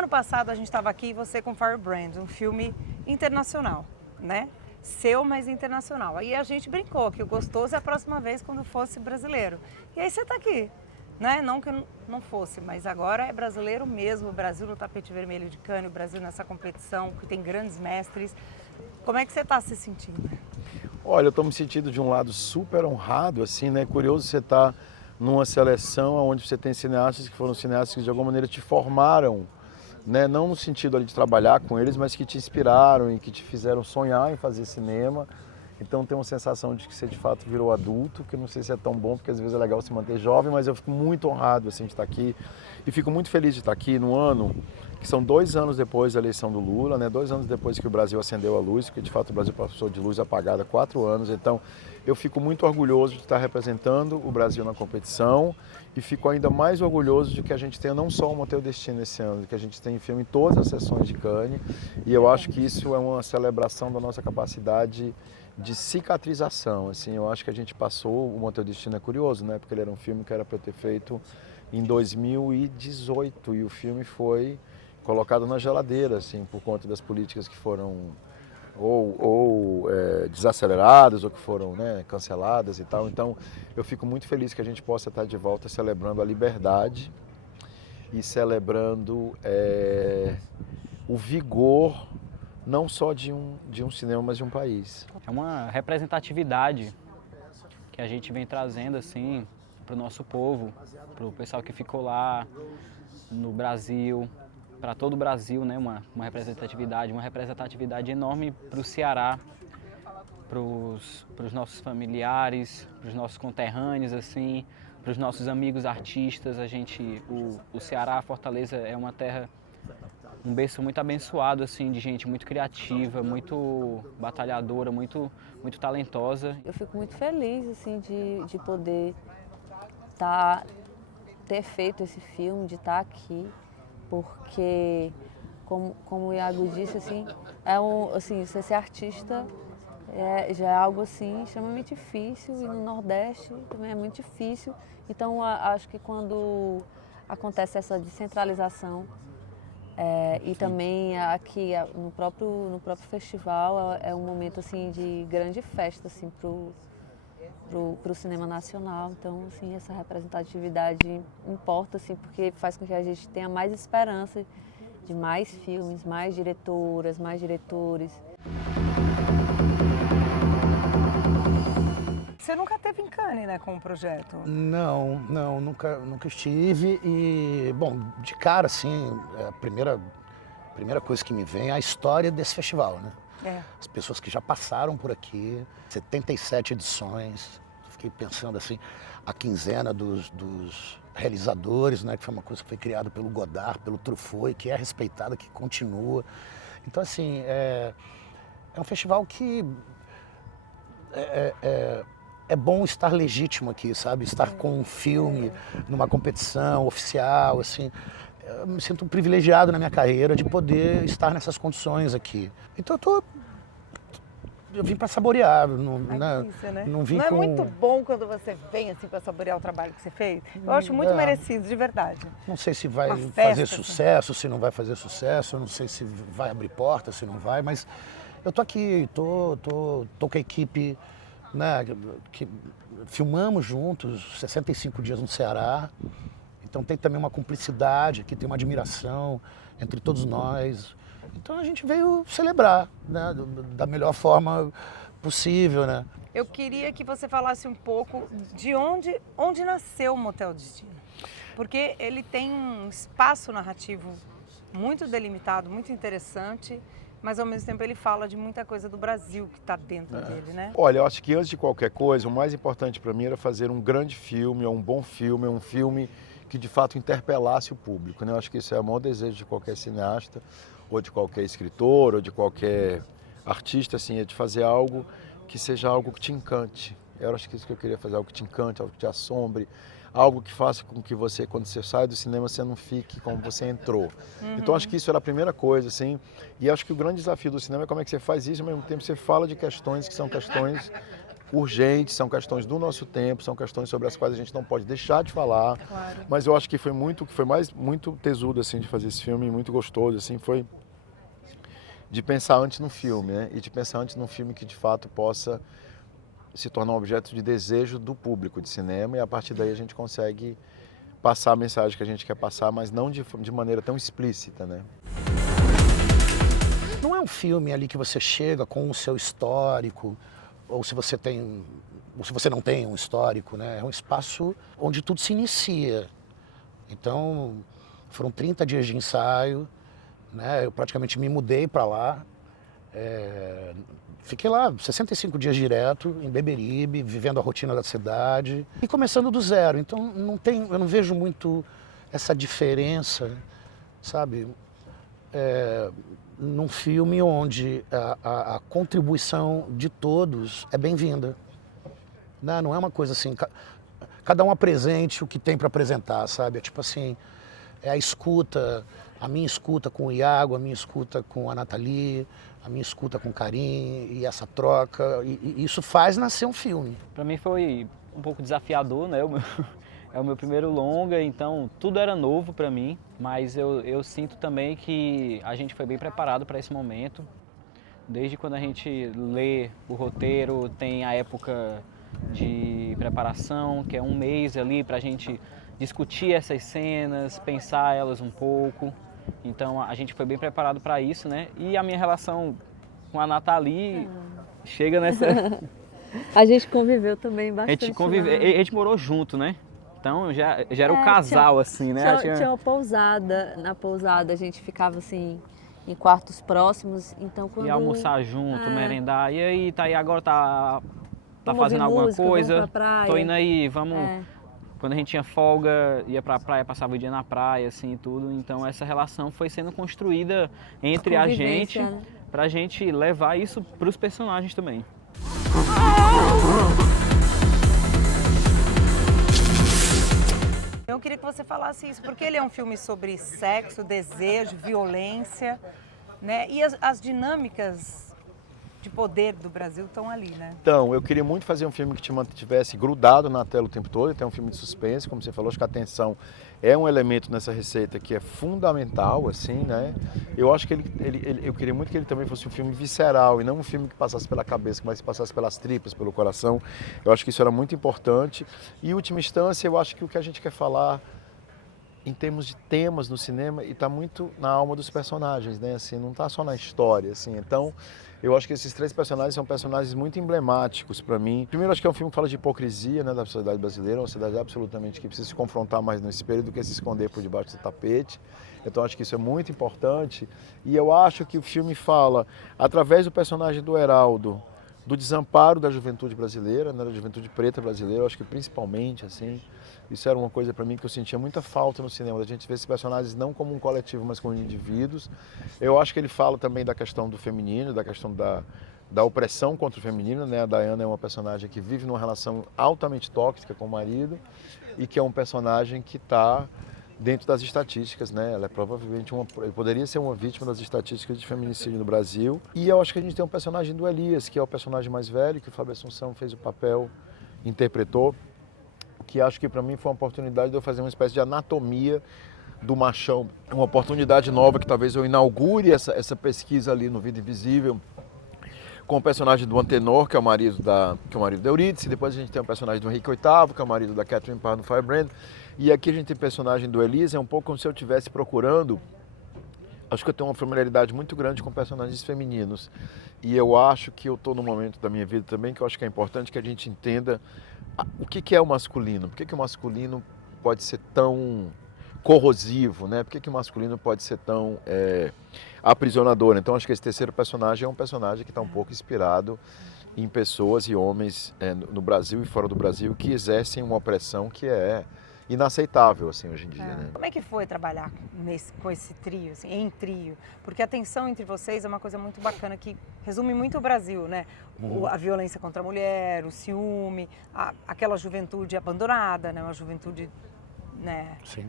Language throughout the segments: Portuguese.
ano passado a gente estava aqui, você com Firebrand, um filme internacional, né? Seu, mas internacional. Aí a gente brincou que o gostoso é a próxima vez quando fosse brasileiro. E aí você está aqui, né? Não que eu não fosse, mas agora é brasileiro mesmo. O Brasil no tapete vermelho de Cannes, o Brasil nessa competição que tem grandes mestres. Como é que você está se sentindo? Olha, eu estou me sentindo de um lado super honrado, assim, né? Curioso você estar numa seleção onde você tem cineastas que foram cineastas que de alguma maneira te formaram, né? Não no sentido ali de trabalhar com eles, mas que te inspiraram e que te fizeram sonhar em fazer cinema. Então tem uma sensação de que você de fato virou adulto, que eu não sei se é tão bom, porque às vezes é legal se manter jovem, mas eu fico muito honrado assim, de estar aqui. E fico muito feliz de estar aqui no ano que são 2 anos depois da eleição do Lula, né? 2 anos depois que o Brasil acendeu a luz, porque de fato o Brasil passou de luz apagada há 4 anos. Então eu fico muito orgulhoso de estar representando o Brasil na competição e fico ainda mais orgulhoso de que a gente tenha não só o Motel Destino esse ano, de que a gente tem filme em todas as sessões de Cannes. E eu acho que isso é uma celebração da nossa capacidade de cicatrização, assim. Eu acho que a gente passou, o Motel Destino é curioso, né? Porque ele era um filme que era para eu ter feito em 2018 e o filme foi colocado na geladeira, assim, por conta das políticas que foram desaceleradas ou que foram, né, canceladas e tal. Então, eu fico muito feliz que a gente possa estar de volta celebrando a liberdade e celebrando o vigor não só de um cinema, mas de um país. É uma representatividade que a gente vem trazendo assim para o nosso povo, para o pessoal que ficou lá no Brasil, para todo o Brasil, né? Uma representatividade enorme para o Ceará, para os nossos familiares, para os nossos conterrâneos, assim, para os nossos amigos artistas. O Ceará, a Fortaleza, é uma terra, um berço muito abençoado, assim, de gente muito criativa, muito batalhadora, muito talentosa. Eu fico muito feliz, assim, de poder ter feito esse filme, de estar aqui, porque, como o Iago disse, assim, você ser artista já é algo, assim, extremamente difícil, e no Nordeste também é muito difícil. Então, acho que quando acontece essa descentralização, e também aqui no próprio festival é um momento assim de grande festa assim pro cinema nacional. Então assim, essa representatividade importa assim, porque faz com que a gente tenha mais esperança de mais filmes, mais diretoras, mais diretores. Você nunca teve em Cannes, né, com o projeto? Não, nunca estive e, bom, de cara, assim, a primeira coisa que me vem é a história desse festival, né? As pessoas que já passaram por aqui, 77 edições, fiquei pensando, assim, a quinzena dos realizadores, né, que foi uma coisa que foi criada pelo Godard, pelo Truffaut, e que é respeitada, que continua. Então, assim, é um festival que é bom estar legítimo aqui, sabe? Estar com um filme numa competição oficial, assim. Eu me sinto privilegiado na minha carreira de poder estar nessas condições aqui. Então eu vim para saborear, Delícia, né? não vim Não é com... muito bom quando você vem assim para saborear o trabalho que você fez? Eu acho muito merecido, de verdade. Não sei se vai Uma festa, fazer sucesso, se não vai fazer sucesso, eu não sei se vai abrir porta, se não vai, mas eu tô aqui, tô com a equipe, né, que filmamos juntos 65 dias no Ceará, então tem também uma cumplicidade, aqui tem uma admiração entre todos nós. Então a gente veio celebrar, né, da melhor forma possível, né? Eu queria que você falasse um pouco de onde nasceu o Motel Destino, porque ele tem um espaço narrativo muito delimitado, muito interessante, mas ao mesmo tempo ele fala de muita coisa do Brasil que está dentro dele, né? Olha, eu acho que antes de qualquer coisa, o mais importante para mim era fazer um grande filme, um bom filme, um filme que de fato interpelasse o público, né? Eu acho que isso é o maior desejo de qualquer cineasta, ou de qualquer escritor, ou de qualquer artista, assim, é de fazer algo que seja algo que te encante. Eu acho que isso que eu queria fazer, algo que te encante, algo que te assombre, algo que faça com que você, quando você sai do cinema, você não fique como você entrou. Então acho que isso era a primeira coisa, assim, e acho que o grande desafio do cinema é como é que você faz isso, ao mesmo tempo você fala de questões que são questões urgentes, são questões do nosso tempo, são questões sobre as quais a gente não pode deixar de falar. Claro. Mas eu acho que foi muito tesudo assim de fazer esse filme, muito gostoso assim, foi de pensar antes no filme, né? E de pensar antes num filme que de fato possa se tornar um objeto de desejo do público de cinema, e a partir daí a gente consegue passar a mensagem que a gente quer passar, mas não de maneira tão explícita, né? Não é um filme ali que você chega com o seu histórico, ou se você não tem um histórico, né? É um espaço onde tudo se inicia. Então, foram 30 dias de ensaio, né? Eu praticamente me mudei para lá. Fiquei lá 65 dias direto, em Beberibe, vivendo a rotina da cidade e começando do zero. Então, eu não vejo muito essa diferença, sabe? Num filme onde a contribuição de todos é bem-vinda. Não é uma coisa assim, cada um apresente o que tem para apresentar, sabe? É tipo assim, é a escuta, a minha escuta com o Iago, a minha escuta com a Nathalie, a minha escuta com o Karim, e essa troca, e isso faz nascer um filme. Para mim foi um pouco desafiador, né? É o meu primeiro longa, então tudo era novo para mim, mas eu sinto também que a gente foi bem preparado para esse momento. Desde quando a gente lê o roteiro, tem a época de preparação, que é um mês ali para a gente discutir essas cenas, pensar elas um pouco. Então a gente foi bem preparado para isso, né? E a minha relação com a Nathalie chega nessa... A gente conviveu também bastante. A gente morou junto, né? Então já era o casal, assim, né? Tinha uma pousada, na pousada a gente ficava assim, em quartos próximos, então quando... Ia almoçar junto, merendar, e aí, tá aí, agora tá Vamos fazendo ouvir alguma música, coisa, vamos pra praia. Tô indo aí, vamos... Quando a gente tinha folga, ia pra praia, passava o dia na praia, assim, tudo, então essa relação foi sendo construída entre a gente, né? Pra gente levar isso pros personagens também. Eu queria que você falasse isso, porque ele é um filme sobre sexo, desejo, violência, né? E as dinâmicas de poder do Brasil estão ali, né? Então, eu queria muito fazer um filme que te mantivesse grudado na tela o tempo todo, até um filme de suspense, como você falou, acho que a tensão é um elemento nessa receita que é fundamental, assim, né? Eu acho que eu queria muito que ele também fosse um filme visceral e não um filme que passasse pela cabeça, mas que passasse pelas tripas, pelo coração. Eu acho que isso era muito importante. E, em última instância, eu acho que o que a gente quer falar em termos de temas no cinema e está muito na alma dos personagens, né? Assim, não está só na história, assim. Então, eu acho que esses três personagens são personagens muito emblemáticos para mim. Primeiro, acho que é um filme que fala de hipocrisia, né, da sociedade brasileira, uma sociedade absolutamente que precisa se confrontar mais nesse período do que se esconder por debaixo do tapete. Então, acho que isso é muito importante. E eu acho que o filme fala, através do personagem do Heraldo, do desamparo da juventude brasileira, né, da juventude preta brasileira, eu acho que principalmente, assim, isso era uma coisa para mim que eu sentia muita falta no cinema, da gente ver esses personagens não como um coletivo, mas como indivíduos. Eu acho que ele fala também da questão do feminino, da questão da opressão contra o feminino, né? A Diana é uma personagem que vive numa relação altamente tóxica com o marido e que é um personagem que está dentro das estatísticas, né? Ela é provavelmente poderia ser uma vítima das estatísticas de feminicídio no Brasil. E eu acho que a gente tem um personagem do Elias, que é o personagem mais velho, que o Fábio Assunção fez o papel, interpretou, que acho que para mim foi uma oportunidade de eu fazer uma espécie de anatomia do machão, uma oportunidade nova que talvez eu inaugure essa pesquisa ali no Vida Invisível, com o personagem do Antenor, que é o marido da Eurídice, depois a gente tem o personagem do Henrique VIII, que é o marido da Catherine Parr no Firebrand, e aqui a gente tem o personagem do Elise, é um pouco como se eu estivesse procurando, acho que eu tenho uma familiaridade muito grande com personagens femininos, e eu acho que eu estou num momento da minha vida também que eu acho que é importante que a gente entenda o que é o masculino, por que o masculino pode ser tão corrosivo, né? Por que o masculino pode ser tão aprisionador? Então acho que esse terceiro personagem é um personagem que está um pouco inspirado em pessoas e homens no Brasil e fora do Brasil que exercem uma opressão que é inaceitável assim hoje em dia, né? Como é que foi trabalhar com esse trio, assim, em trio? Porque a tensão entre vocês é uma coisa muito bacana que resume muito o Brasil, né? A violência contra a mulher, o ciúme, aquela juventude abandonada, né? Uma juventude, né? Sim.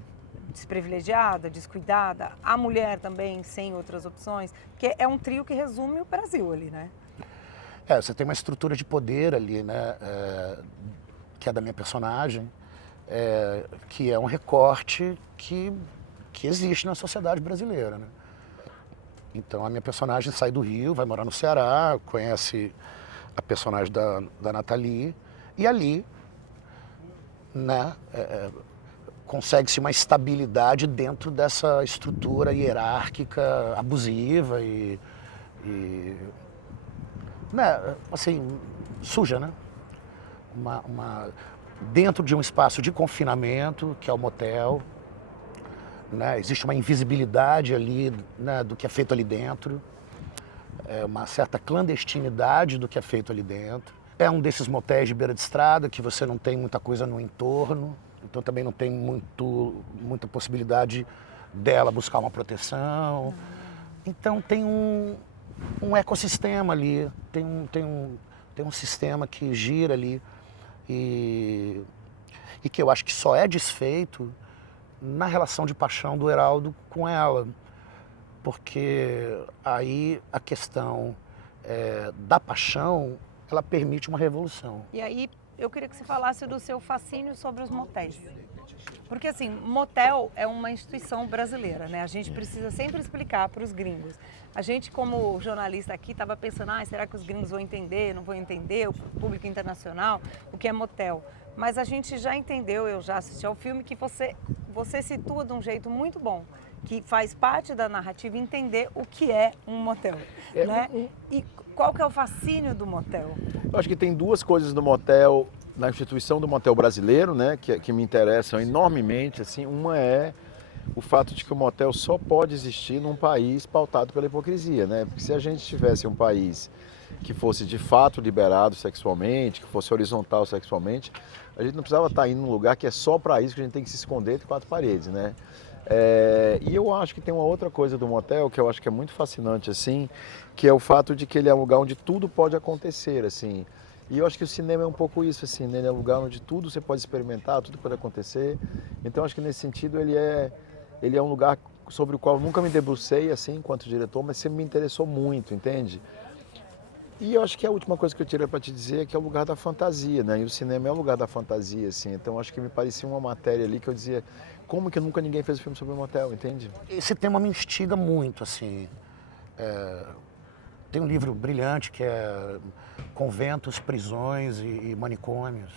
Desprivilegiada, descuidada, a mulher também sem outras opções, porque é um trio que resume o Brasil ali, né? Você tem uma estrutura de poder ali, né? Que é da minha personagem, que é um recorte que existe na sociedade brasileira, né? Então a minha personagem sai do Rio, vai morar no Ceará, conhece a personagem da Nathalie, e ali, né, consegue-se uma estabilidade dentro dessa estrutura hierárquica abusiva e né, assim, suja, né? Dentro de um espaço de confinamento, que é o motel, né? Existe uma invisibilidade ali, né, do que é feito ali dentro, uma certa clandestinidade do que é feito ali dentro. É um desses motéis de beira de estrada que você não tem muita coisa no entorno, então também não tem muita possibilidade dela buscar uma proteção. Então tem um ecossistema ali, tem um sistema que gira ali e que eu acho que só é desfeito na relação de paixão do Heraldo com ela, porque aí a questão da paixão, ela permite uma revolução. E aí eu queria que você falasse do seu fascínio sobre os motéis. Porque assim, motel é uma instituição brasileira, né? A gente precisa sempre explicar para os gringos. A gente, como jornalista aqui, estava pensando, será que os gringos vão entender, não vão entender, o público internacional, o que é motel? Mas a gente já entendeu, eu já assisti ao filme, que você situa de um jeito muito bom, que faz parte da narrativa entender o que é um motel, né? E qual que é o fascínio do motel? Eu acho que tem duas coisas do motel, na instituição do motel brasileiro, né, que me interessam enormemente. Assim, uma é o fato de que o motel só pode existir num país pautado pela hipocrisia, né? Porque se a gente tivesse um país que fosse de fato liberado sexualmente, que fosse horizontal sexualmente, a gente não precisava estar indo num lugar que é só para isso, que a gente tem que se esconder entre quatro paredes, né? E eu acho que tem uma outra coisa do motel que eu acho que é muito fascinante, assim, que é o fato de que ele é um lugar onde tudo pode acontecer, assim. E eu acho que o cinema é um pouco isso, assim, né? Ele é um lugar onde tudo você pode experimentar, tudo pode acontecer. Então acho que nesse sentido ele é um lugar sobre o qual eu nunca me debrucei, assim, enquanto diretor, mas sempre me interessou muito, entende? E eu acho que a última coisa que eu tirei para te dizer é que é o lugar da fantasia, né? E o cinema é o lugar da fantasia, assim. Então acho que me parecia uma matéria ali que eu dizia, como que nunca ninguém fez um filme sobre um motel, entende? Esse tema me instiga muito, assim. Tem um livro brilhante que é Conventos, Prisões e Manicômios.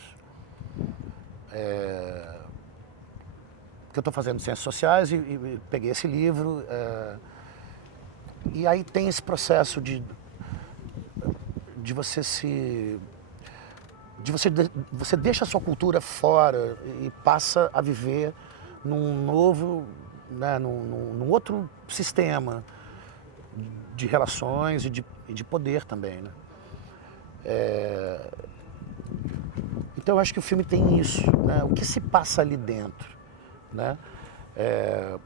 Que eu estou fazendo Ciências Sociais e peguei esse livro. E aí tem esse processo de você deixa a sua cultura fora e passa a viver num novo, né, num outro sistema de relações e de poder também, né? Então eu acho que o filme tem isso, né? O que se passa ali dentro, né?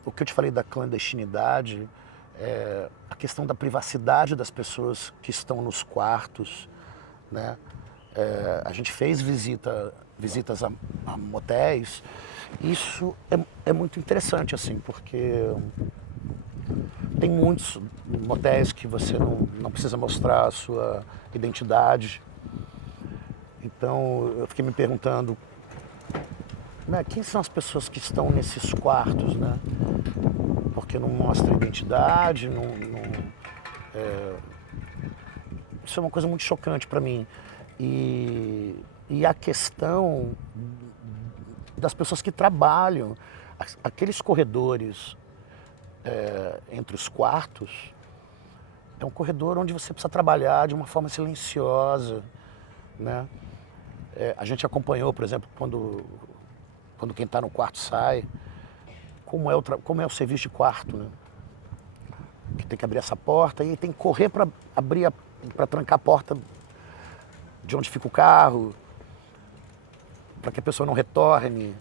O que eu te falei da clandestinidade, a questão da privacidade das pessoas que estão nos quartos, né? A gente fez visitas a motéis. Isso é muito interessante, assim, porque tem muitos motéis que você não precisa mostrar a sua identidade. Então eu fiquei me perguntando, né, quem são as pessoas que estão nesses quartos, né? Porque não mostra identidade, isso é uma coisa muito chocante para mim. E a questão das pessoas que trabalham, aqueles corredores entre os quartos, é um corredor onde você precisa trabalhar de uma forma silenciosa, né? A gente acompanhou, por exemplo, quando quem está no quarto sai, como é o serviço de quarto, né? Que tem que abrir essa porta e tem que correr para trancar a porta de onde fica o carro, para que a pessoa não retorne.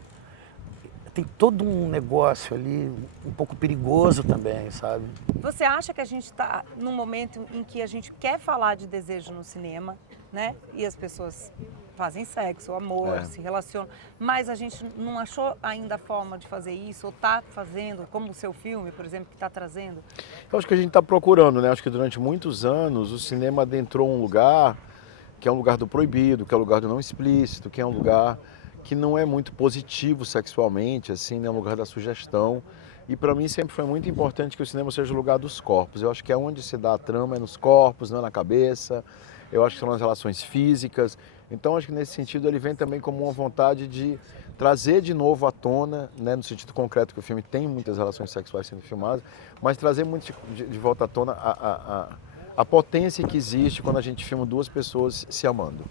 Tem todo um negócio ali, um pouco perigoso também, sabe? Você acha que a gente está num momento em que a gente quer falar de desejo no cinema, né? E as pessoas fazem sexo, amor, se relacionam, mas a gente não achou ainda a forma de fazer isso, ou está fazendo, como o seu filme, por exemplo, que está trazendo? Eu acho que a gente está procurando, né? Acho que durante muitos anos o cinema adentrou um lugar que é um lugar do proibido, que é um lugar do não explícito, que é um lugar que não é muito positivo sexualmente, assim, né? É um lugar da sugestão. E para mim sempre foi muito importante que o cinema seja o lugar dos corpos. Eu acho que é onde se dá a trama, é nos corpos, não é na cabeça. Eu acho que são nas relações físicas. Então acho que nesse sentido ele vem também como uma vontade de trazer de novo à tona, né, no sentido concreto que o filme tem muitas relações sexuais sendo filmadas, mas trazer muito de volta à tona a potência que existe quando a gente filma duas pessoas se amando.